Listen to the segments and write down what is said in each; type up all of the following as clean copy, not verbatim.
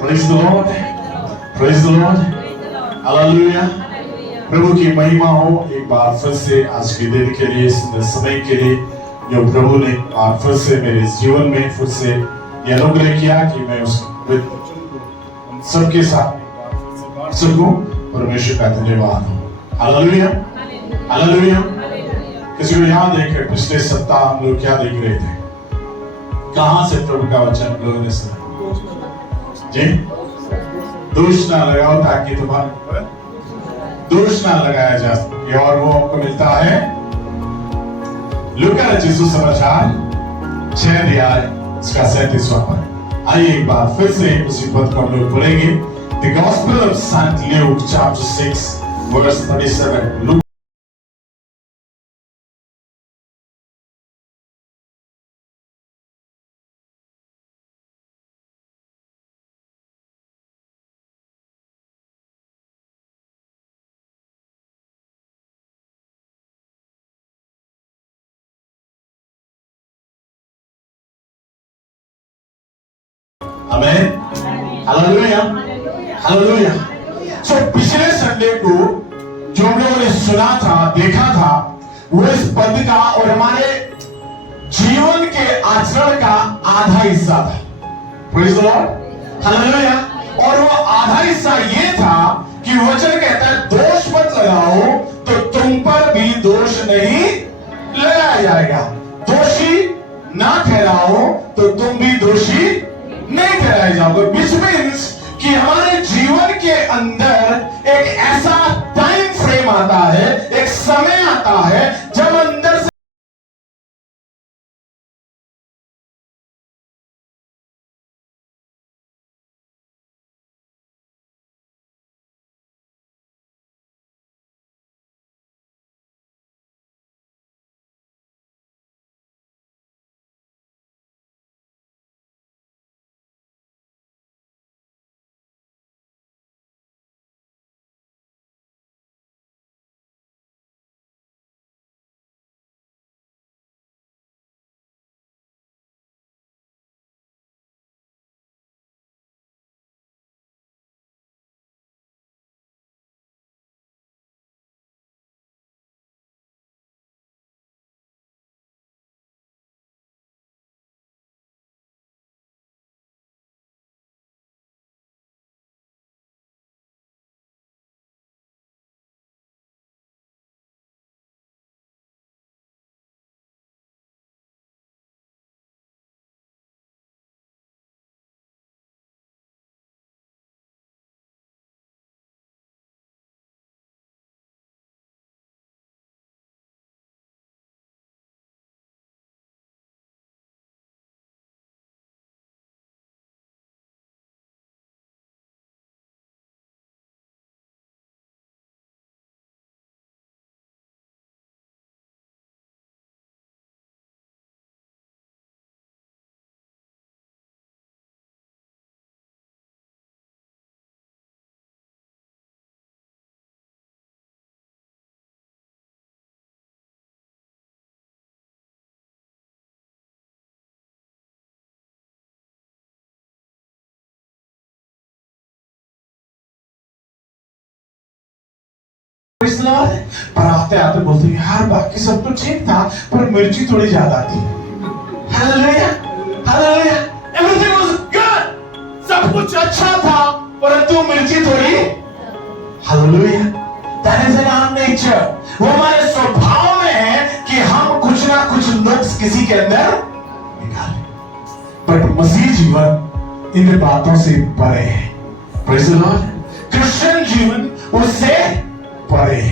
Praise the Lord. Praise the Lord. Hallelujah. प्रभु की महिमा हो। एक बार फिर से आज के दिन के लिए, इस समय के लिए जो प्रभु ने आज फिर से मेरे जीवन में फिर से ये अनुग्रह किया कि मैं उस सबके साथ बांट सकूं। परमेश्वर का धन्यवाद हो। Hallelujah, hallelujah. किसी को याद है कि पिछले सप्ताह हम लोग क्या देख रहे थे? कहां से प्रभु का वचन हम लोगों ने सुना? जी, दोष ना लगाओ ताकि तुम्हारे ऊपर दोष ना लगाया जा सके। और वो आपको मिलता है लूका रचित सुसमाचार 6 अध्याय इसका 37वां पद। आइए एक बार फिर से उसी पद को हम लोग पढ़ेंगे। The Gospel of Saint Luke chapter 6 verse 37. Amen. Hallelujah. Hallelujah. So पिछले संडे को जो हम लोगों ने सुना था, देखा था, वो इस पद का और हमारे जीवन के आचरण का आधा हिस्सा था। Praise the Lord. Hallelujah. और वो आधा हिस्सा ये था कि वचन कहता है दोष मत लगाओ तो तुम पर भी दोष नहीं लगाया जाएगा। दोषी ना ठहराओ तो तुम भी दोषी नहीं ठहराए जाओगे। which means कि हमारे जीवन के अंदर एक ऐसा टाइम फ्रेम आता है, एक समय आता है जब अंदर से पर आते आते बोलते हैं यार बाकी सब तो ठीक था पर मिर्ची थोड़ी ज्यादा थी। Hallelujah, hallelujah. Everything was good, सब कुछ अच्छा था परंतु मिर्ची थोड़ी। Hallelujah. That is in our nature. वो हमारे स्वभाव में है कि हम कुछ ना कुछ नुक्स किसी के अंदर निकालें। बट मसीह जीवन इन बातों से परे है। Praise the Lord. क्रिश्चियन जीवन उससे परे।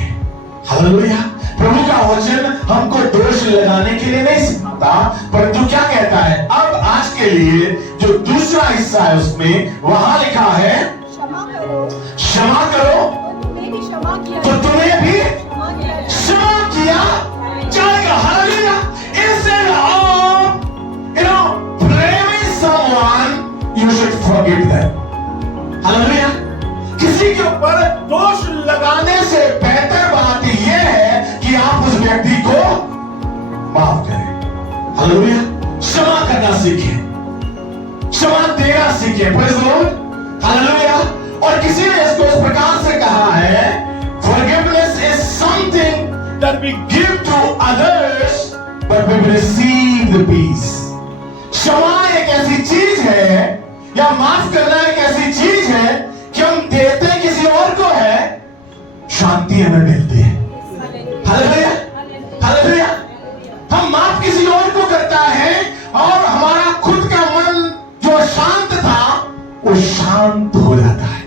हालेलुया। प्रभु का वचन हमको दोष लगाने के लिए नहीं सिखाता, परंतु क्या कहता है? अब आज के लिए जो दूसरा हिस्सा है उसमें वहां लिखा है क्षमा करो, क्षमा करो तो तुम्हें भी क्षमा किया जाएगा। Hallelujah. Instead of blaming someone, you should forgive them. Hallelujah. किसी के ऊपर दोष लगाने से बेहतर बात यह है कि आप उस व्यक्ति को माफ करें। हालेलुया। क्षमा करना सीखें, क्षमा देना सीखें। Praise the Lord. हालेलुया। और किसी ने इसको इस प्रकार से कहा है, forgiveness is something that we give to others but we receive the peace. क्षमा एक ऐसी चीज है, या माफ करना एक ऐसी चीज है कि हम देते किसी और को है, शांति हमें मिलती है। Hallelujah, hallelujah. हम माफ किसी और को करता है और हमारा खुद का मन जो शांत था वो शांत हो जाता है।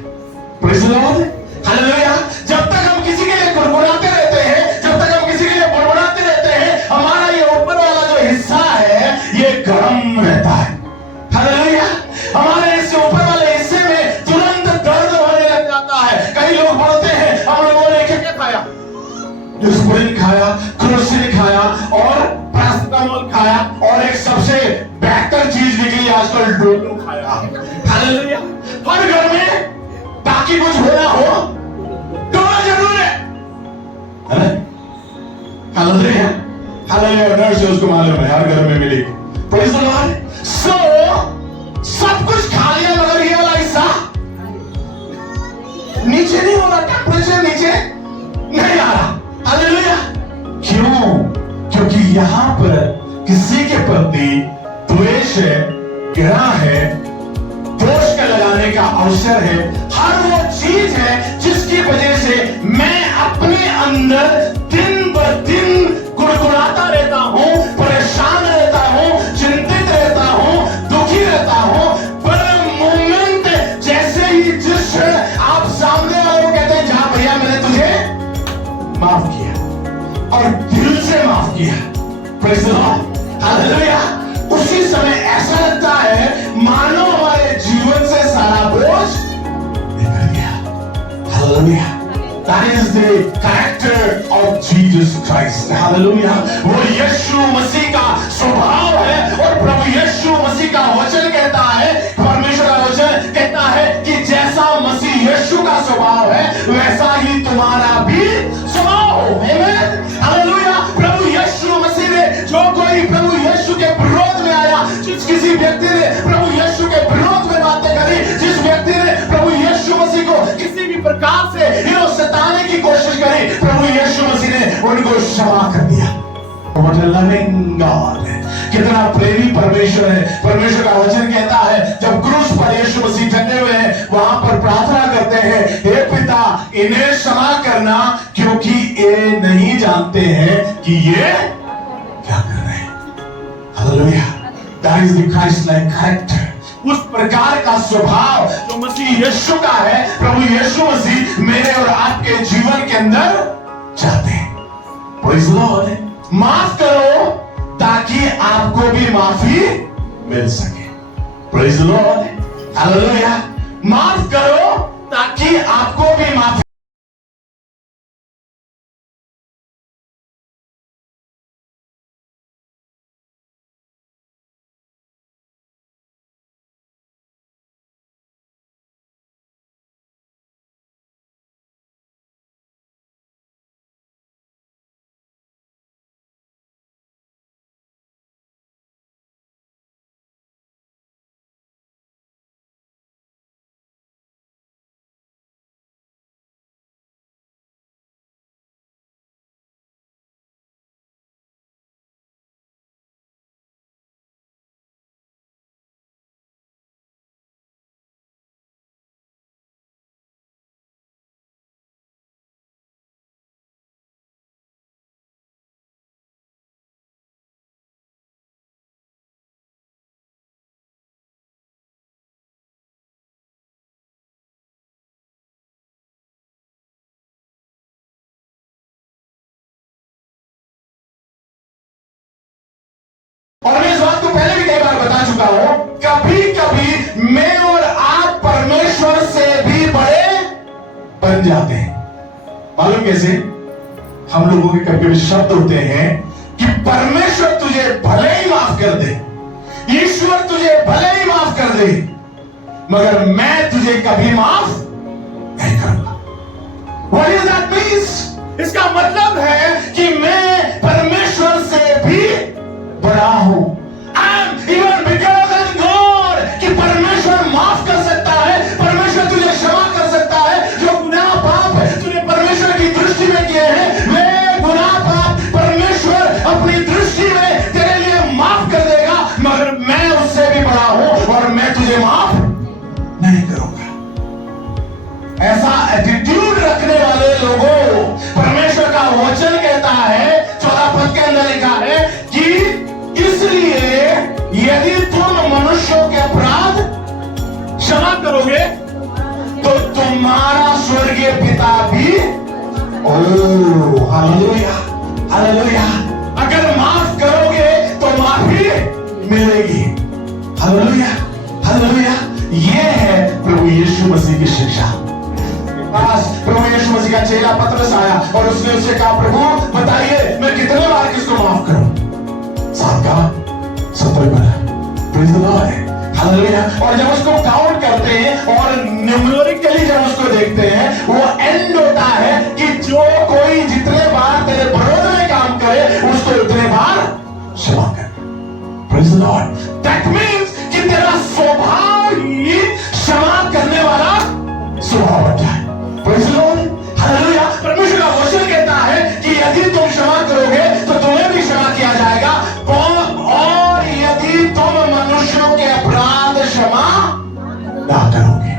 Praise the Lord, hallelujah. जब तक हम किसी के लिए गुड़गुड़ाते रहते हैं, जब तक हम किसी के लिए बड़बड़ाते रहते हैं, हमारा ये ऊपर वाला जो हिस्सा है ये गर्म रहता है। हालेलुया। हमारे इससे ऊपर वाले हिस्से में तुरंत दर्द होने लग जाता है। कई लोग बोलते हैं हम लोगों ने क्या खाया, एस्पिरिन खाया, क्रोसिन खाया और पैरासिटामोल खाया और एक सबसे बेहतर चीज निकली आजकल डोलो खाया। हालेलुया। हर घर में ताकि कुछ हो ना हो डोलो जरूर है। Hallelujah, hallelujah. नर्स उसको मालूम है हर घर में मिलेगी। Praise the Lord. सो सब कुछ खा लिया मगर ये वाला हिस्सा नीचे नहीं हो रहा, टेम्परेचर नीचे नहीं आ रहा। हालेलुया। क्यों? क्योंकि यहां पर किसी के प्रति द्वेष है, घृणा है, दोष का लगाने का अवसर है। हर वो चीज है जिसकी वजह से मैं अपने अंदर दिन ब दिन गुड़गुड़ाता रहता हूं, परेशान रहता हूं, चिंतित रहता हूं, दुखी रहता हूं। पर मोमेंट जैसे ही जिस क्षण आप सामने वाले को कहते हैं जा भैया मैंने तुझे माफ किया और दिल से माफ किया, प्रेज़ द लॉर्ड, हालेलुया, उसी समय ऐसा लगता है मानो हमारे जीवन से सारा बोझ निकल गया। Hallelujah. That is the character of Jesus Christ. Hallelujah. वो यीशु मसीह का स्वभाव है और प्रभु यीशु मसीह का वचन कहता है, परमेश्वर का वचन कहता है कि जैसा मसीह यीशु का स्वभाव है वैसा ही तुम्हारा भी स्वभाव हो। आमीन। हालेलुया। प्रभु यीशु मसीह ने जो कोई प्रभु यीशु के विरोध में आया, जिस किसी व्यक्ति ने प्रभु यीशु के विरोध में बातें करी, जिस व्यक्ति ने प्रभु यीशु मसीह को किसी भी प्रकार से सताने की कोशिश करी, प्रभु यीशु मसीह ने उनको क्षमा कर दिया। What a loving God है, कितना प्रेमी परमेश्वर है। परमेश्वर का वचन कहता है जब क्रूस पर यीशु मसीह टंगे हुए हैं वहां पर प्रार्थना करते हैं, हे पिता इन्हें क्षमा करना क्योंकि ये नहीं जानते हैं कि ये क्या कर रहे हैं। Hallelujah. That is the Christ-like character. उस प्रकार का स्वभाव जो मसीह यीशु का है, प्रभु यीशु मसीह मेरे और आपके जीवन के अंदर चाहते हैं। Praise the Lord. माफ करो ताकि आपको भी माफी मिल सके। Praise the Lord, hallelujah. माफ करो ताकि आपको भी माफी। और मैं इस बात को पहले भी कई बार बता चुका हूं, कभी कभी मैं और आप परमेश्वर से भी बड़े बन जाते हैं। मालूम कैसे? हम लोगों के कभी कभी शब्द होते हैं कि परमेश्वर तुझे भले ही माफ कर दे, ईश्वर तुझे भले ही माफ कर दे, मगर मैं तुझे कभी माफ नहीं करूंगा। What does that mean? इसका मतलब है कि मैं परमेश्वर से भी बड़ा हूं। I'm even bigger than God। कि परमेश्वर माफ कर सकता है, परमेश्वर ऐसा एटीट्यूड रखने वाले लोगों, परमेश्वर का वचन कहता है 14 पद के अंदर लिखा है कि इसलिए यदि तुम मनुष्यों के अपराध क्षमा करोगे तो तुम्हारा स्वर्गीय पिता भी, ओ हालेलुया हालेलुया, अगर माफ करोगे तो माफी मिलेगी। Hallelujah hallelujah. ये है प्रभु यीशु मसीह की शिक्षा। पास प्रभु यीशु मसीह का चेला पतरस आया और उसने उससे कहा, प्रभु बताइए मैं कितने बार किसको माफ करूं? 7 का 70 बार। Praise the Lord. हालेलुया। और जब उसको काउंट करते हैं और न्यूमेरिकली जब उसको देखते हैं, वो एंड होता है कि जो कोई जितने बार तेरे विरोध में काम करे उसको उतने बार क्षमा कर। Praise the Lord. That means कि तेरा स्वभाव ही क्षमा करने वाला स्वभाव बनता है। Praise the Lord. हालेलुया। परमेश्वर का वचन कहता है कि यदि तुम क्षमा करोगे तो तुम्हें भी क्षमा किया जाएगा, और यदि तुम मनुष्यों के अपराध क्षमा ना करोगे,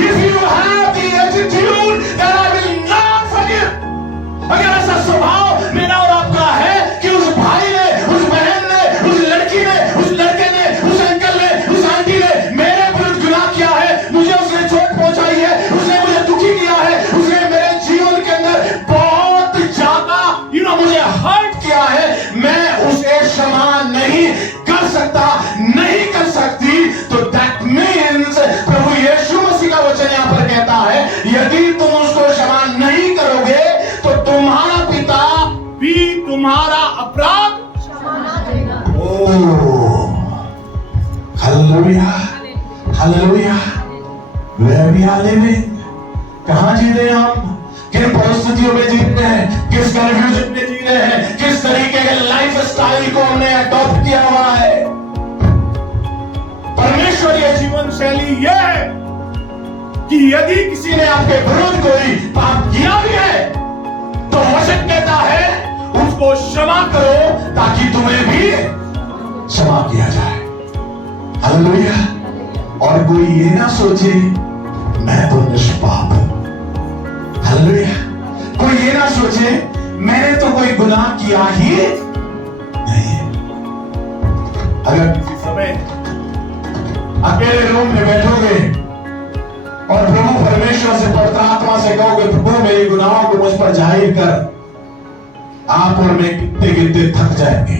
if you have the attitude that I will not forgive, अगर ऐसा स्वभाव मेरा और आपका है कि उस भाई ने, उस बहन ने, उस लड़की ने, उस लड़के ने, उस अंकल ने, उस आंटी ने मेरे विरुद्ध गुनाह किया है, मुझे उसने चोट पहुंचाई है, उसने मुझे दुखी किया है, उसने मेरे जीवन के अंदर बहुत ज्यादा मुझे हर्ट किया है, मैं उसे क्षमा नहीं कर सकता, नहीं कर सकती, तो दैट मीन्स प्रभु यीशु मसीह का वचन यहां पर कहता है यदि तुम उसको क्षमा नहीं करोगे तो तुम्हारा पिता भी तुम्हारा अपराध क्षमा करेगा। Oh hallelujah hallelujah. Where we are living, कहां जी रहे हम, किन परिस्थितियों में जी रहे हैं, किस कन्फ्यूजन में जी रहे हैं, किस तरीके के लाइफ स्टाइल को हमने अडॉप्ट किया हुआ है। परमेश्वरीय जीवन शैली यह है कि यदि किसी ने आपके विरुद्ध कोई पाप किया भी है तो वचन कहता है उसको क्षमा करो ताकि तुम्हें भी क्षमा किया जाए। हालेलुया। और कोई ये ना सोचे मैं तो निष्पाप हूं। हालेलुया। कोई ये ना सोचे मैंने तो कोई गुनाह किया ही नहीं। अगर किसी समय अकेले रूम में बैठोगे और प्रभु परमेश्वर से, पवित्र आत्मा से कहोगे प्रभु मेरे गुनाहों को मुझ पर जाहिर कर, आप और मैं कितने कितने थक जाएंगे।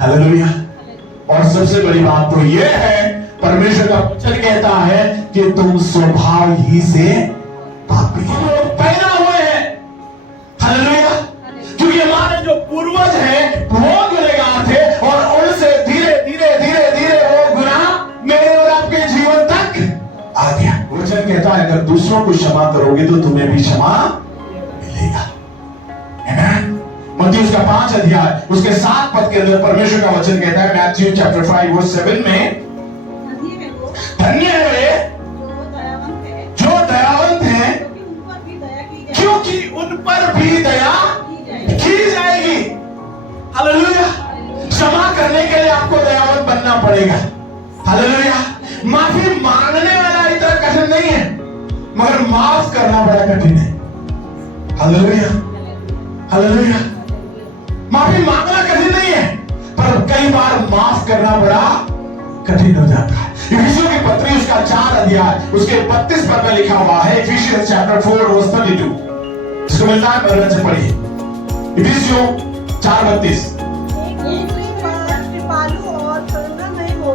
हालेलुया। और सबसे बड़ी बात तो यह है परमेश्वर का वचन कहता है कि तुम स्वभाव ही से पापी हो, पैदा हुए हैं। हालेलुया। क्योंकि हमारे जो पूर्वज हैं वो गुनहगार थे और उनसे धीरे धीरे धीरे धीरे वो गुनाह मेरे और आपके जीवन तक आ गया। वचन कहता है अगर दूसरों को क्षमा करोगे तो तुम्हें भी क्षमा मिलेगा। आमीन। मत्ती उसका 5 अध्याय उसके 7 पद के अंदर परमेश्वर का वचन कहता है, मैथ्यू चैप्टर 5 वर्स 7 में, धन्य है वे जो दयावंत हैं क्योंकि उन पर भी दया की जाएगी। हालेलुया। क्षमा करने के लिए आपको दयावंत बनना पड़ेगा। हालेलुया। माफी मांगने वाला इतना कठिन नहीं है, मगर माफ करना बड़ा कठिन है। Hallelujah hallelujah. माफी मांगना कठिन नहीं है, पर कई बार माफ करना बड़ा कठिन हो जाता है। इफिसियों की पत्री उसका 4 अध्याय उसके 32 पद में लिखा हुआ है, इफिसियंस चैप्टर 4 वर्स 32। इसको मिलता है मेरे से पढ़िए। इफिसियों 4:32। कृपालु और करुणामय हो,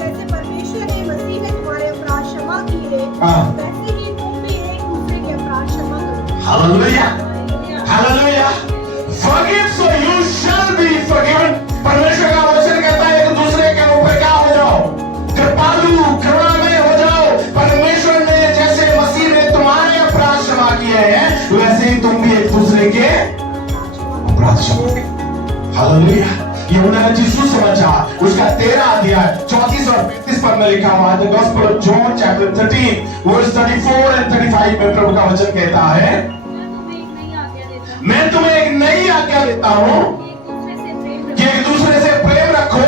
जैसे परमेश्वर ने मसीह में तुम्हारे अपराध क्षमा किए, वैसे ही तुम भी एक दूसरे के अपराध क्षमा करो। Hallelujah hallelujah. Forgive so you shall be forgiven। परमेश्वर का वचन कहता है एक दूसरे के ऊपर क्या हो जाओ, कृपालु करुणामय हो जाओ। परमेश्वर ने जैसे मसीह ने तुम्हारे अपराध क्षमा किए हैं वैसे ही तुम भी एक दूसरे के अपराध क्षमा करो। हालेलुया। यूहन्ना का सुसमाचार उसका 13 अध्याय 34 और 35 पद में लिखा हुआ है, the Gospel of John chapter 13 verse 34 and 35 में प्रभु का वचन कहता है, मैं तुम्हें एक नई आज्ञा देता हूं कि एक दूसरे से प्रेम रखो,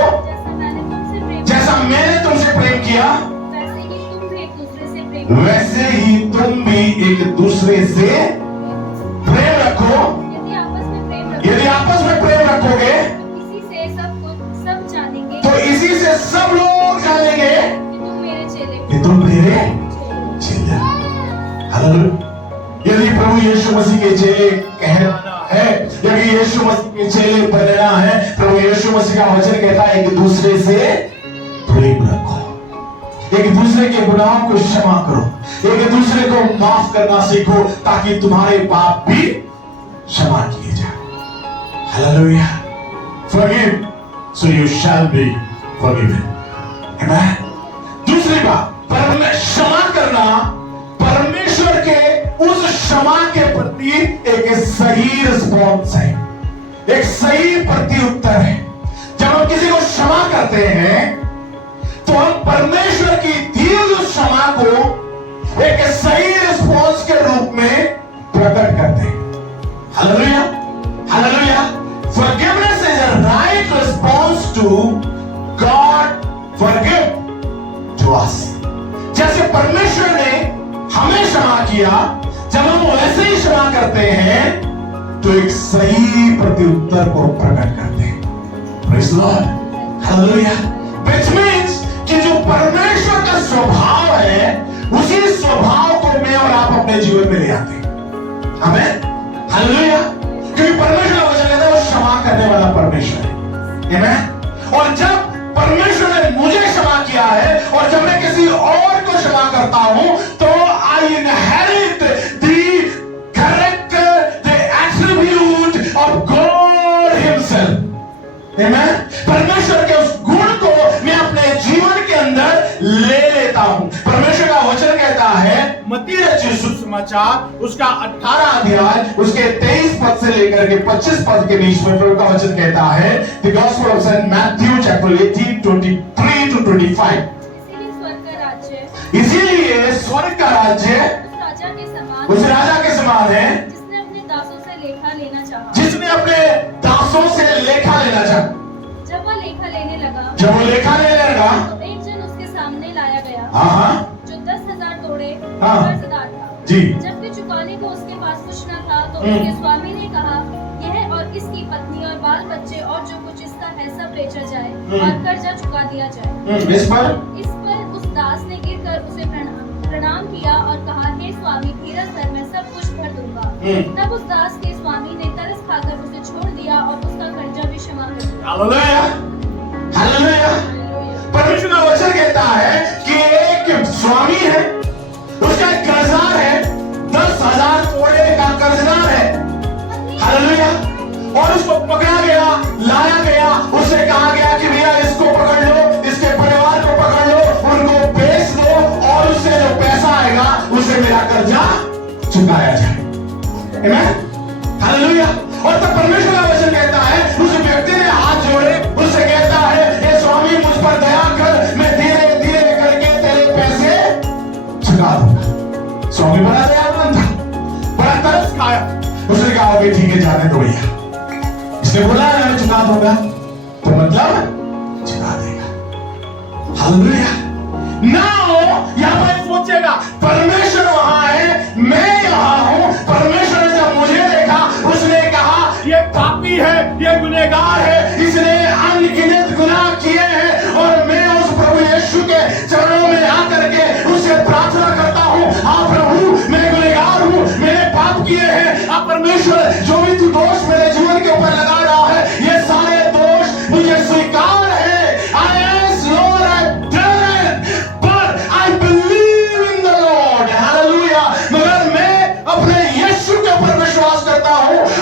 जैसा मैंने तुमसे प्रेम किया वैसे ही तुम भी एक दूसरे से प्रेम रखो। यदि आपस में प्रेम रखोगे इसी से सब जानेंगे तो इसी से सब लोग जानेंगे कि तुम मेरे चेले हो। कि तुम मेरे चेले। हालेलुया। यदि प्रभु यीशु मसीह के चेले कहना है, यदि यीशु मसीह के चेले बनना है, प्रभु यीशु मसीह का वचन कहता है एक दूसरे से प्रेम रखो, एक दूसरे के गुनाहों को क्षमा करो, एक दूसरे को माफ करना सीखो, ताकि तुम्हारे पाप भी क्षमा किए जाए। Hallelujah. Forgive, so you shall be forgiven. Amen. दूसरी बात, क्षमा करना परमेश्वर के उस क्षमा के प्रति एक सही रिस्पॉन्स है, एक सही प्रत्युत्तर है। जब हम किसी को क्षमा करते हैं तो हम परमेश्वर की दी हुई उस क्षमा को एक सही रिस्पॉन्स के रूप में प्रकट करते हैं। Hallelujah, hallelujah. Forgiveness is a right response to God forgive to us. जैसे परमेश्वर ने हमें क्षमा किया, जब हम वैसे ही क्षमा करते हैं तो एक सही प्रत्युत्तर को प्रकट करते हैं। Praise the Lord. Hallelujah. Which means कि जो परमेश्वर का स्वभाव है उसी स्वभाव को मैं और आप अपने जीवन में ले आते हैं। आमेन। हालेलुया। क्योंकि परमेश्वर का वचन कहता है वो क्षमा करने वाला परमेश्वर है। आमेन। और जब परमेश्वर ने मुझे क्षमा किया है और जब मैं किसी और को क्षमा करता हूं तो I inherit the character, the attribute of God himself. Amen. परमेश्वर के उस गुण को मैं अपने जीवन के अंदर ले लेता हूं। परमेश्वर का वचन कहता है मत्ती रचित सुसमाचार उसका 18 अध्याय उसके 23 पद से लेकर के 25 पद के बीच में प्रभु का वचन कहता है, the Gospel of Saint Matthew chapter 18 23 to 25। इसीलिए स्वर्ग का राज्य उस राजा के समान है जिसने अपने दासों से लेखा लेना चाहा। जिसने अपने दासों से लेखा लेना चाहा। जब वो लेखा लेने लगा तो एक जन उसके सामने लाया गया जो 10,000 तोड़े कर्जदार था जी। जबकि चुकाने को उसके पास कुछ न था तो उसके स्वामी ने कहा यह और इसकी पत्नी और बाल बच्चे और जो कुछ इसका है सब बेचा जाए और कर्जा चुका दिया जाए। इस पर उस दास ने गिरकर उसे प्रणाम किया और कहा हे स्वामी धीरज धर, मैं सब कुछ भर दूंगा। तब उस दास के स्वामी ने तरस खाकर उसे छोड़ दिया और उसका कर्जा भी क्षमा कर दिया। Hallelujah, hallelujah. परमेश्वर का वचन कहता है कि एक स्वामी है, उसका एक कर्जदार है, 10,000 तोड़े का कर्जदार है। हालेलुया। और उसको पकड़ा गया, लाया गया, उससे कहा गया कि भैया इसको पकड़ लो, इसके परिवार को पकड़ लो, उनको बेच लो और उससे जो पैसा आएगा उससे मेरा कर्जा चुकाया जाए। आमीन। हालेलुया। और तब परमेश्वर का वचन कहता है उस व्यक्ति ने हाथ जोड़े, उससे कहता है हे स्वामी मुझ पर दया कर, मैं धीरे धीरे करके तेरे पैसे चुका दूंगा। स्वामी बड़ा दयावान था, बड़ा तरस खाया, उसने कहा ठीक है जाने दो भैया, इसने बोला मैं चुका दूंगा तो मतलब चुका देगा। हालेलुया। नाउ यहां पर सोचेगा परमेश्वर वहां है, मैं यहां हूं। परमेश्वर ने जब मुझे देखा उसने कहा ये पापी है, ये गुनहगार है, इसने अनगिनत गुनाह किए हैं और मैं उस प्रभु यीशु के चरणों में आकर के उससे प्रार्थना करता हूं, हाँ प्रभु मैं गुनहगार हूं, मैंने पाप किए हैं। आप परमेश्वर जो भी तू दोष मेरे जीवन के ऊपर लगा रहा है ये सारे दोष मुझे स्वीकार है।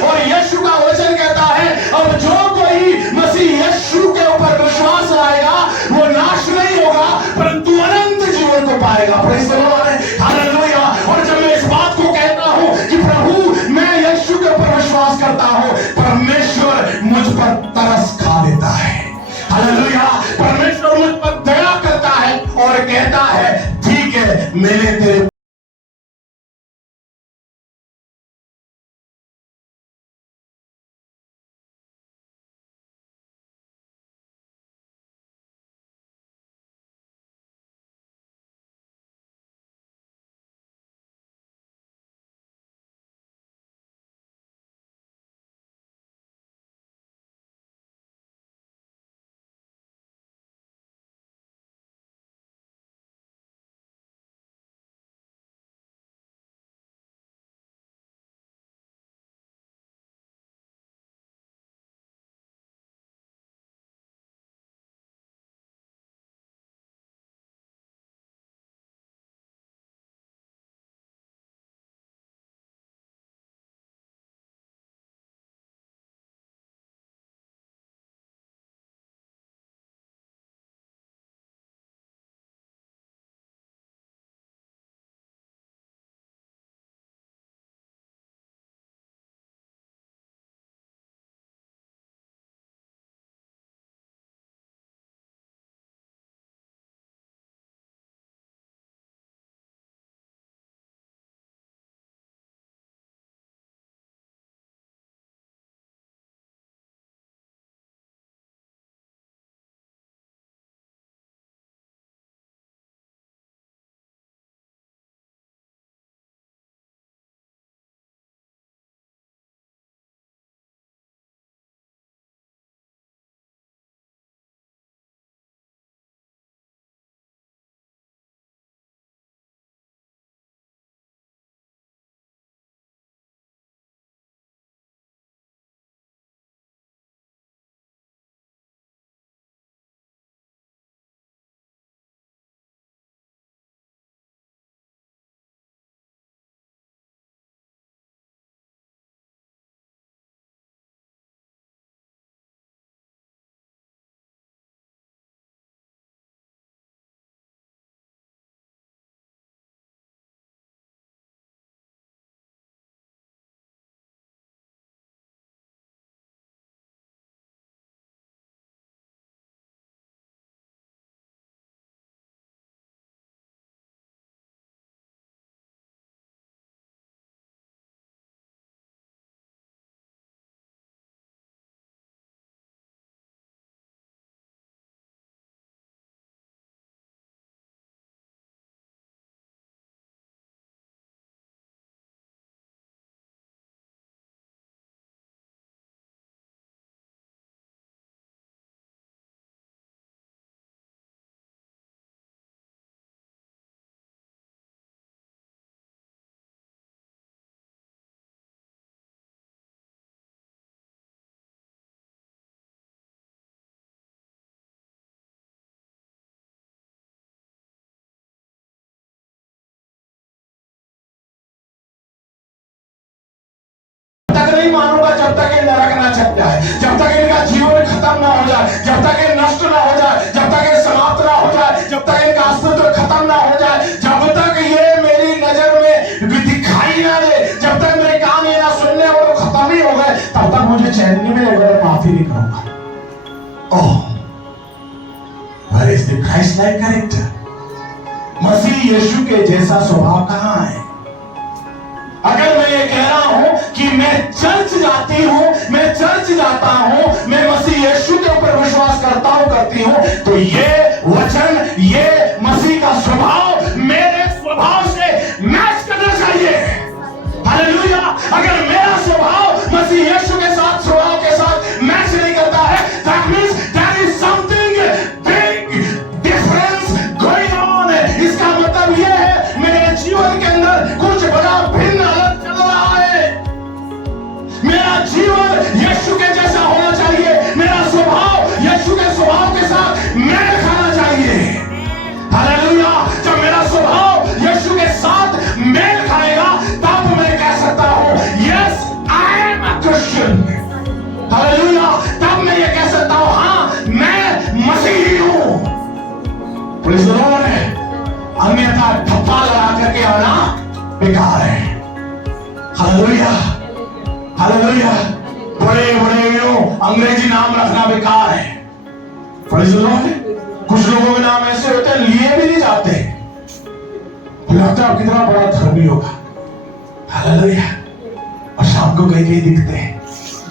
और यीशु का वचन कहता है अब जो कोई मसीह यीशु के ऊपर विश्वास लाएगा वो नाश नहीं होगा परंतु अनंत जीवन को पाएगा। Praise the Lord, hallelujah. और जब मैं इस बात को कहता हूं कि प्रभु मैं यीशु के ऊपर विश्वास करता हूं, परमेश्वर मुझ पर तरस खा देता है। हालेलुया। परमेश्वर मुझ पर दया करता है और कहता है ठीक है मैंने तेरे नहीं मानूंगा जब तक ये नरक ना चल जाए, जब तक इनका जीवन खत्म ना हो जाए, जब तक ये नष्ट ना हो जाए, जब तक ये समाप्त ना हो जाए, जब तक इनका अस्तित्व खत्म ना हो जाए, जब तक ये मेरी नजर में भी दिखाई ना दे, जब तक मेरे कान ये ना सुनने और खत्म ही हो गए, तब तक मुझे चैन नहीं मिलेगा, मैं माफी नहीं करूंगा। ओह, where is the Christ-like character? मसीह यीशु के जैसा स्वभाव कहां है? अगर मैं ये कह रहा हूं कि मैं चर्च जाती हूं, मैं चर्च जाता हूं, मैं मसीह यीशु के ऊपर विश्वास करता हूं, करती हूं, तो ये वचन, ये मसीह का स्वभाव मेरे स्वभाव से मैच करना चाहिए। हालेलुया। अगर मेरा स्वभाव मसीह यीशु के साथ स्वभाव के साथ मैच नहीं करता है, that means there is something big difference going on। इसका मतलब यह है मेरे जीवन के अंदर कुछ बड़ा भिन्न अलग चल रहा है। मेरा जीवन यीशु के जैसा होना चाहिए, मेरा स्वभाव यीशु के स्वभाव के साथ मेल खाना चाहिए। हालेलुया। जब मेरा स्वभाव यीशु के साथ मेल खाएगा तब मैं कह सकता हूं yes I am a Christian. Hallelujah. तब मैं ये कह सकता हूं हां मैं मसीही हूं। Praise the Lord. अन्यथा ठप्पा लगा करके आना बेकार है। हालेलुया। हालेलुया। बड़े बड़े अंग्रेजी नाम रखना बेकार है। Praise the Lord. कुछ लोगों के नाम ऐसे होते हैं लिए भी नहीं जाते, लगता है कितना बड़ा धर्मी होगा। हालेलुया। और शाम को कहीं कहीं दिखते हैं।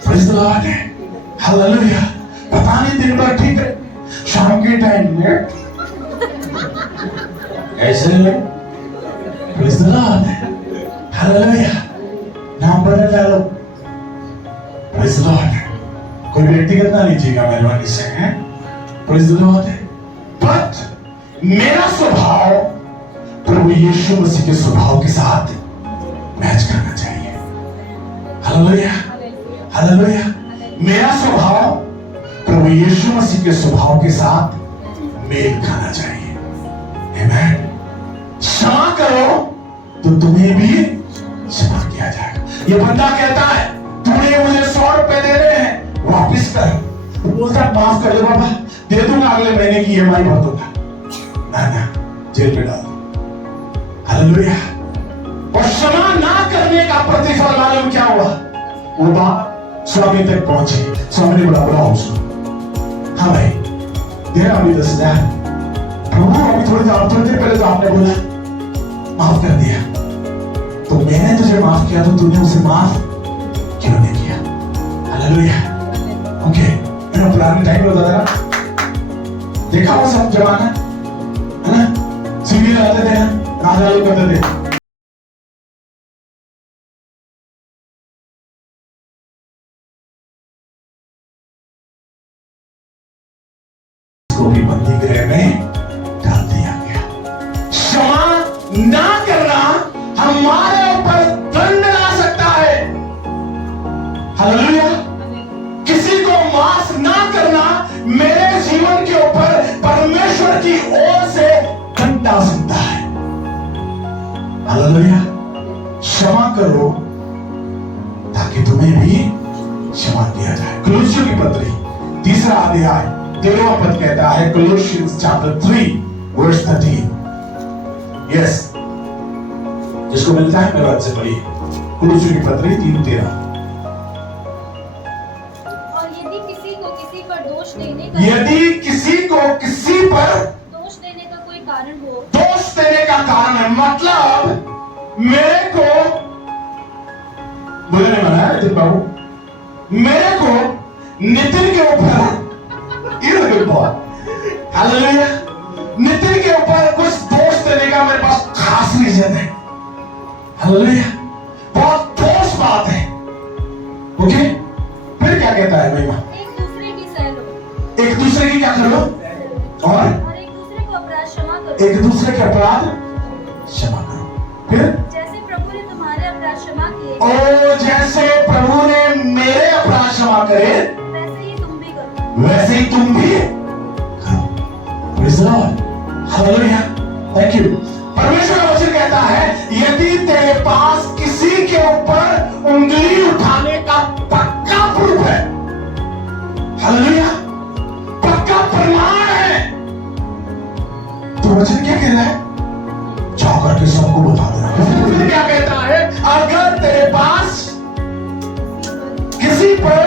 Praise the Lord. हालेलुया। पता नहीं दिन भर ठीक है, शाम के टाइम में ऐसे ही। Praise the Lord. हालेलुया। नाम बदल डालो। Praise the Lord. कोई व्यक्तिगत ना लीजिएगा मेहरबानी से, हैं? Praise the Lord. बट मेरा स्वभाव प्रभु यीशु मसीह के स्वभाव के साथ मैच करना चाहिए। हालेलुया। हालेलुया। मेरा स्वभाव प्रभु यीशु मसीह के स्वभाव के साथ मेल खाना चाहिए। आमीन। क्षमा करो तो तुम्हें भी क्षमा किया जाएगा। ये बंदा कहता है तूने मुझे 100 रुपए देने हैं, वापिस कर। तो बोलता है माफ कर दे बाबा, दे दूंगा, अगले महीने की EMI भर दूंगा। ना, जेल में डाल दो। हालेलुया। और क्षमा ना करने का प्रतिफल मालूम क्या हुआ? वो बात स्वामी तक पहुंची। स्वामी ने बोला बुलाओ उसको। हाँ भाई, दे अभी 10,000। प्रभु अभी थोड़ी देर पहले तो आपने बोला माफ कर दिया, तो मैंने तुझे माफ किया, तो तूने उसे माफ क्यों नहीं किया? हालेलुया। ओके, मेरा पुराने टाइम में होता था, देखा वो सब जमाना है ना, सीढ़ी लगाते थे, राजा लोग करते थे। इसको भी बंदी गृह में डाल दिया गया। क्षमा ना करना हमारे ऊपर दंड ला सकता है। हालेलुया। किसी को माफ ना करना मेरे जीवन के ऊपर परमेश्वर की ओर से दंड आ सकता है। हालेलुया। क्षमा करो ताकि तुम्हें भी क्षमा किया जाए। कुलुस्सियों की पत्री 3 अध्याय 13वां पद कहता है, Colossians chapter 3 verse 13। यस, जिसको मिलता है मेरे से पढ़िए। कुलुस्सियों की पत्री 3:13। यदि किसी को किसी पर दोष देने का कोई कारण हो, दोष देने का कारण है, मतलब मेरे को बोले नहीं मना है नितिन बाबू, मेरे को नितिन के ऊपर बहुत हालेलुया, नितिन के ऊपर कुछ दोष देने का मेरे पास खास रीजन है। हालेलुया। बहुत ठोस बात है। ओके, फिर क्या कहता है महिमा? एक दूसरे की क्या करो और एक दूसरे को अपराध क्षमा करो। एक दूसरे के अपराध क्षमा करो। फिर जैसे प्रभु ने तुम्हारे अपराध क्षमा किए, ओ जैसे प्रभु ने मेरे अपराध क्षमा करे, वैसे ही तुम भी करो। वैसे ही तुम भी करो। Praise the Lord. Hallelujah. Thank you. परमेश्वर का वचन कहता है यदि तेरे पास किसी के ऊपर उंगली उठाने का पक्का प्रूफ है, हालेलुया, पक्का प्रमाण है, तो वचन क्या कह रहा है? जाओ करके सबको बता देना। क्या कहता है? अगर तेरे पास किसी पर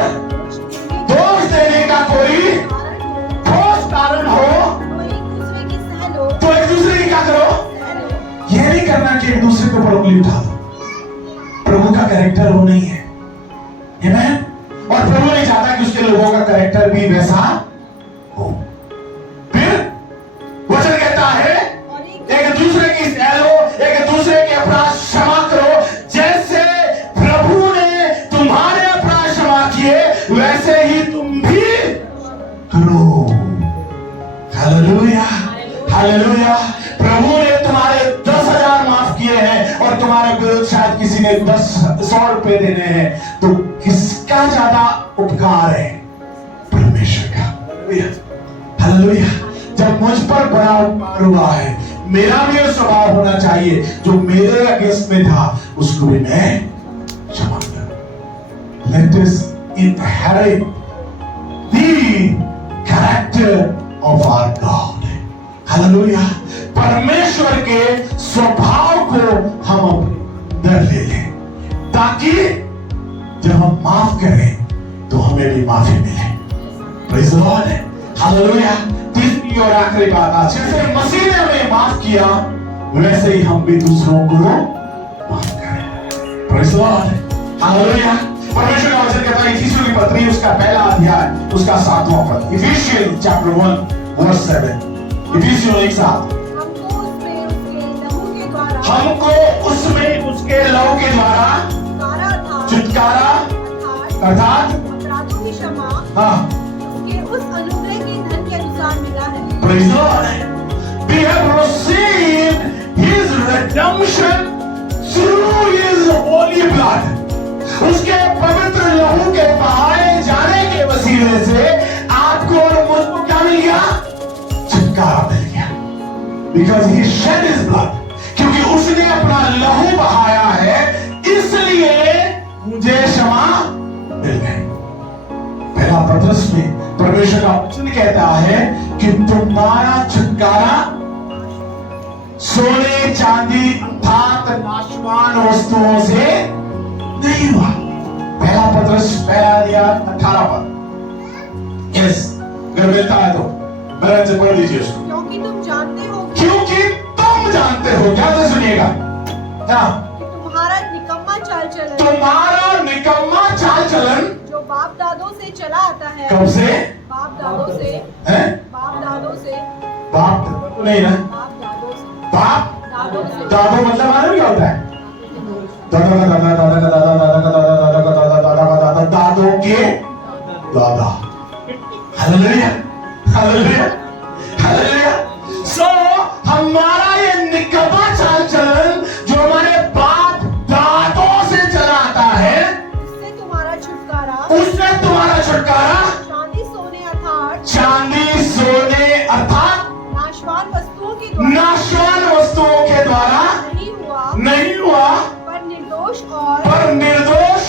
दोष देने का कोई ठोस कारण हो तो एक दूसरे की क्या करो? ये नहीं करना कि एक दूसरे के ऊपर उंगली उठा दो। प्रभु का कैरेक्टर वो नहीं है, आमेन। और प्रभु नहीं चाहता कि उसके लोगों का कैरेक्टर भी वैसा हो। फिर वचन कहता है एक दूसरे की एक दूसरे के अपराध क्षमा करो, जैसे प्रभु ने तुम्हारे अपराध क्षमा किए वैसे ही तुम भी करो। Hallelujah, hallelujah. प्रभु ने तुम्हारे 10,000 माफ किए हैं और तुम्हारे विरुद्ध शायद किसी ने 100 रुपए देने हैं, तो किसका ज्यादा उपकार है? परमेश्वर का। हालेलुया। जब मुझ पर बड़ा उपकार हुआ है, मेरा भी स्वभाव होना चाहिए जो मेरे अगेंस्ट में था उसको भी मैं क्षमा करूं। Let us inherit the character of our God. Hallelujah. परमेश्वर के स्वभाव को हम अंदर ले लें, ताकि जब हम माफ करें तो हमें भी माफी मिले। Praise the Lord. हालेलुया। तीसरी और आखिरी बात, आज जैसे मसीह ने हमें माफ किया वैसे ही हम भी दूसरों को माफ करें। Praise the Lord. हालेलुया। परमेश्वर का वचन कहता है इफिसियों की पत्री उसका पहला अध्याय उसका 7वां पद, इफिशियंस चैप्टर 1 वर्स 7। इफिसियों 1:7। हमको उसमें उसके लहू के द्वारा छुटकारा अर्थात अपराधों की क्षमा हाँ उसके उस अनुग्रह के धन के अनुसार मिला है। Praise the Lord. We have received His redemption through His holy blood. उसके पवित्र लहू के बहाए जाने के वसीले से आपको और मुझको क्या मिल गया? छुटकारा मिल गया। Because He shed His blood. क्योंकि उसने अपना लहू बहाया है, इसलिए मुझे क्षमा मिल गई। पहला पत्रस में परमेश्वर का वचन कहता है कि तुम्हारा छुटकारा सोने चांदी अर्थात नाशवान वस्तुओं से नहीं हुआ। पहला पत्रस पहला अध्याय 18 पद। यस, अगर मिलता है तो बहन से पढ़ लीजिए उसको। क्योंकि तुम जानते हो क्या तो सुनिएगा क्या? कि तुम्हारा निकम्मा चाल चलन जो बाप दादों से चला आता है। कब से? बाप दादों से हैं? बाप दादों से बाप तो नहीं ना, बाप दादों से बाप दादों से दादो मतलब मालूम क्या होता है? दादा का दादा, दादा का दादा, दादा का दादा, दादा का दादा, दादा का दादा, दादों के दादा। Hallelujah, hallelujah, hallelujah. सो हमारा ये निकम्मा चाल चलन जो हमारे बाप दादों से चला आता है, उससे तुम्हारा छुटकारा चांदी सोने अर्थात नाशवान वस्तुओं के द्वारा नहीं हुआ, पर निर्दोष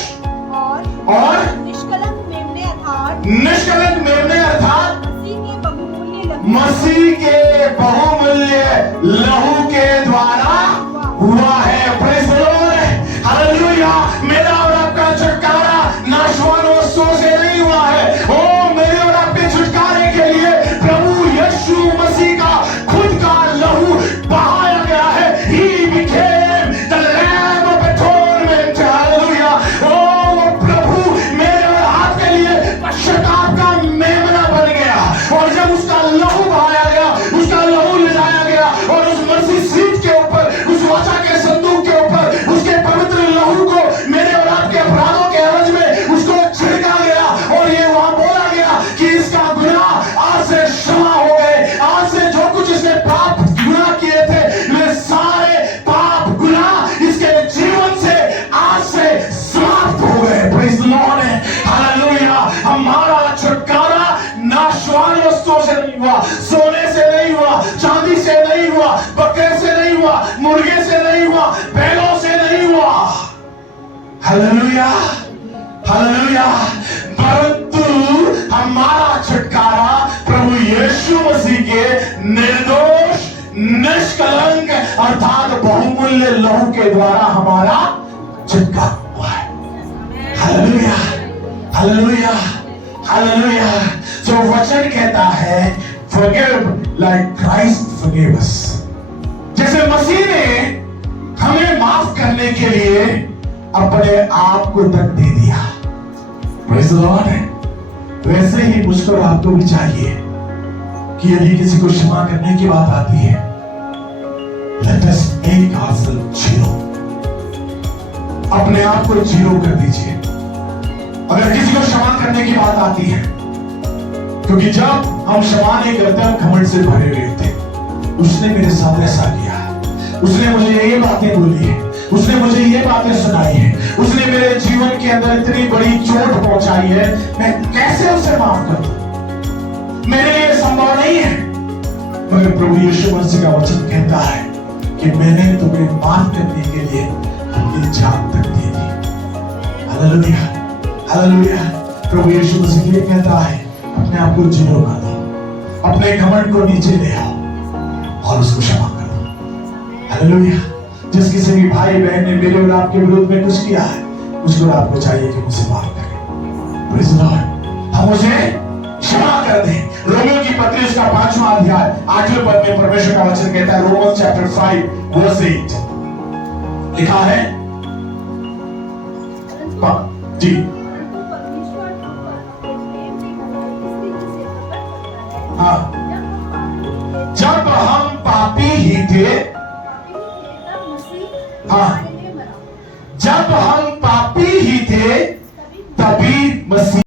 और निष्कलंक मेमने अर्थात मसीह के बहुमूल्य लहू के द्वारा हुआ है। Praise the Lord. हालेलुया। मेरा और आपका छुटकारा नाशवान वस्तुओं से नहीं हुआ है। ओ मेरे और आपके छुटकारे के लिए प्रभु यीशु मसीह का खुद का लहू बहाया गया है। He became the Lamb of Atonement. Hallelujah. ओ वो प्रभु मेरे और आपके लिए पश्चाताप का मेमना बन गया, और जब उसका लहू बहाया गया, उसका लहू ले जाया गया और उस मसीह मुर्गे से नहीं हुआ, बैलों से नहीं हुआ। Hallelujah, hallelujah. परंतु हमारा छुटकारा प्रभु यीशु मसीह के निर्दोष, निष्कलंक अर्थात बहुमूल्य लहू के द्वारा हमारा छुटकारा हुआ है। Hallelujah, hallelujah, hallelujah. जो वचन कहता है forgive like Christ forgave us, जैसे मसीह ने हमें माफ करने के लिए अपने आप को तक दे दिया, Praise the Lord, वैसे ही मुझको आपको भी चाहिए कि यदि किसी को क्षमा करने की बात आती है, let us make ourselves zero, अपने आप को जीरो कर दीजिए अगर किसी को क्षमा करने की बात आती है, क्योंकि जब हम क्षमा नहीं करते हम घमंड से भरे हुए होते। उसने मेरे साथ ऐसा किया, उसने मुझे ये बातें बोली है, उसने मुझे ये बातें सुनाई है, उसने मेरे जीवन के अंदर इतनी बड़ी चोट पहुंचाई है, मैं कैसे उसे माफ कर दूं? मेरे लिए संभव नहीं है। मगर प्रभु यीशु मसीह का वचन कहता है कि मैंने तुम्हें माफ करने के लिए अपनी जान तक दे दी। Hallelujah, hallelujah. प्रभु यीशु मसीह ये कहता है अपने आप को जीरो कर दो, अपने घमंड को नीचे ले आओ और उसको क्षमा कर दो। हालेलुया। जिस किसी भी भाई बहन ने मेरे और आपके विरुद्ध में कुछ किया है, मुझको और आपको चाहिए कि मुझे माफ करें। Praise the Lord. हम मुझे क्षमा कर दें। रोमियो की पत्री उसका 5वां अध्याय 8वें पद में परमेश्वर का वचन कहता है, रोमन्स चैप्टर 5 वर्स 8 लिखा है जी। हाँ, जब हम पापी ही थे, हाँ, जब हम पापी ही थे तभी मसीह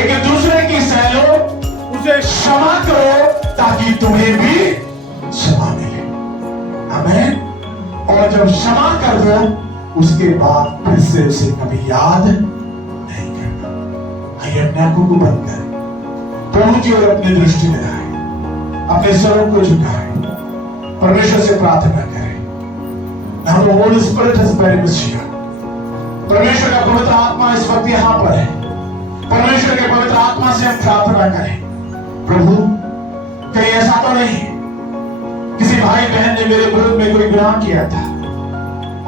एक दूसरे की सह लो, उसे क्षमा करो ताकि तुम्हें भी क्षमा मिले। आमीन। और जब क्षमा कर दो उसके बाद फिर से उसे कभी याद नहीं करना। आइए अपने आंखों को बंद करें, प्रभु की ओर अपनी दृष्टि लगाएं, अपने स्वरों को झुकाएं, परमेश्वर से प्रार्थना करें। Now the Holy Spirit is very much here. परमेश्वर का पवित्र आत्मा इस वक्त यहाँ पर है। परमेश्वर के पवित्र आत्मा से हम प्रार्थना करें, प्रभु कहीं ऐसा तो नहीं किसी भाई बहन ने मेरे विरुद्ध में कोई गुनाह किया था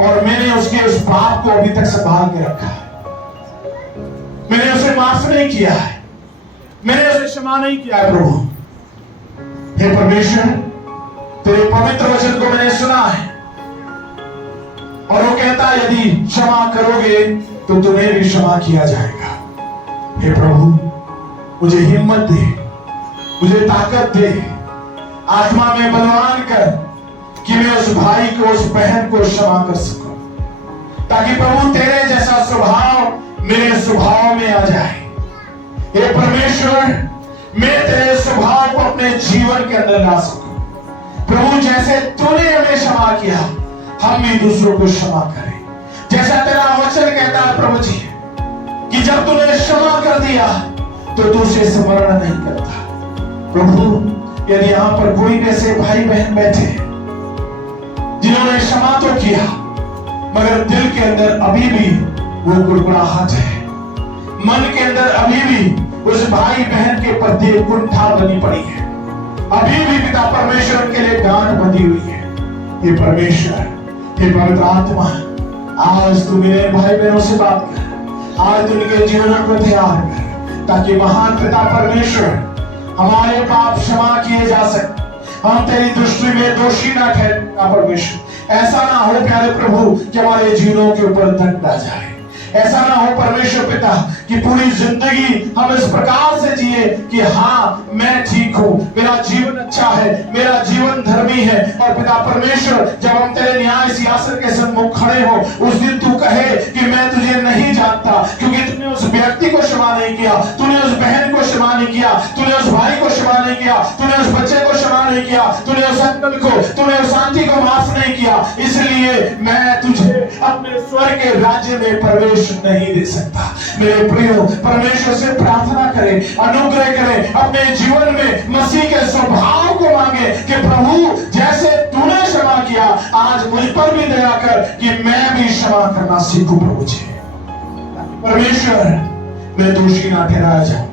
और मैंने उसके उस पाप को अभी तक संभाल के रखा है, मैंने उसे माफ नहीं किया है, मैंने उसे क्षमा नहीं किया है। प्रभु हे परमेश्वर, तेरे पवित्र वचन को मैंने सुना है और वो कहता है यदि क्षमा करोगे तो तुम्हें भी क्षमा किया जाएगा। हे प्रभु, मुझे हिम्मत दे, मुझे ताकत दे, आत्मा में बलवान कर कि मैं उस भाई को, उस बहन को क्षमा कर सकूं, ताकि प्रभु तेरे जैसा स्वभाव मेरे स्वभाव में आ जाए। हे परमेश्वर, मैं तेरे स्वभाव को अपने जीवन के अंदर ला सकूं। प्रभु जैसे तूने हमें क्षमा किया, हम भी दूसरों को क्षमा करें। जैसा तेरा वचन कहता है प्रभु जी कि जब तूने क्षमा कर दिया तो तू उसे स्मरण नहीं करता। प्रभु यदि यहाँ पर कोई ऐसे भाई बहन बैठे जिन्होंने क्षमा तो किया मगर दिल के अंदर अभी भी वो कुड़कुड़ाहट है, मन के अंदर अभी भी उस भाई बहन के प्रति कुंठा बनी पड़ी है, अभी भी पिता परमेश्वर के लिए गांठ बंधी हुई है। ये परमेश्वर, ये पवित्र आत्मा, आज तू मेरे भाई बहनों से बात कर, आज तू उनके जीवन को तैयार कर ताकि महान पिता परमेश्वर हमारे पाप क्षमा किए जा सके, हम तेरी दृष्टि में दोषी ना ठहरे। परमेश्वर ऐसा ना हो प्यारे प्रभु कि हमारे जीवनों के ऊपर दंड आ जाए, ऐसा ना हो परमेश्वर पिता कि पूरी जिंदगी हम इस प्रकार से जिए कि हाँ मैं ठीक हूँ, मेरा जीवन अच्छा है, मेरा जीवन धर्मी है। और पिता परमेश्वर जब हम तेरे न्याय सिंहासन के सम्मुख खड़े हो उस दिन तू कहे कि मैं तुझे नहीं जानता, क्योंकि तूने उस व्यक्ति को क्षमा नहीं किया, तूने उस बहन को क्षमा नहीं किया, तूने उस भाई को क्षमा नहीं किया, तूने उस बच्चे को क्षमा नहीं किया, तूने उस अंकल को, तूने उस आंटी को माफ नहीं किया, इसलिए मैं तुझे अपने स्वर्ग के राज्य में प्रवेश नहीं दे सकता। मेरे प्रियो, परमेश्वर से प्रार्थना करें, अनुग्रह करें, अपने जीवन में मसीह के स्वभाव को मांगे कि प्रभु जैसे तूने क्षमा किया आज मुझ पर भी दया कर कि मैं भी क्षमा करना सीखूं। प्रभु जी परमेश्वर, मैं दोषी ना ठहराया जाऊं,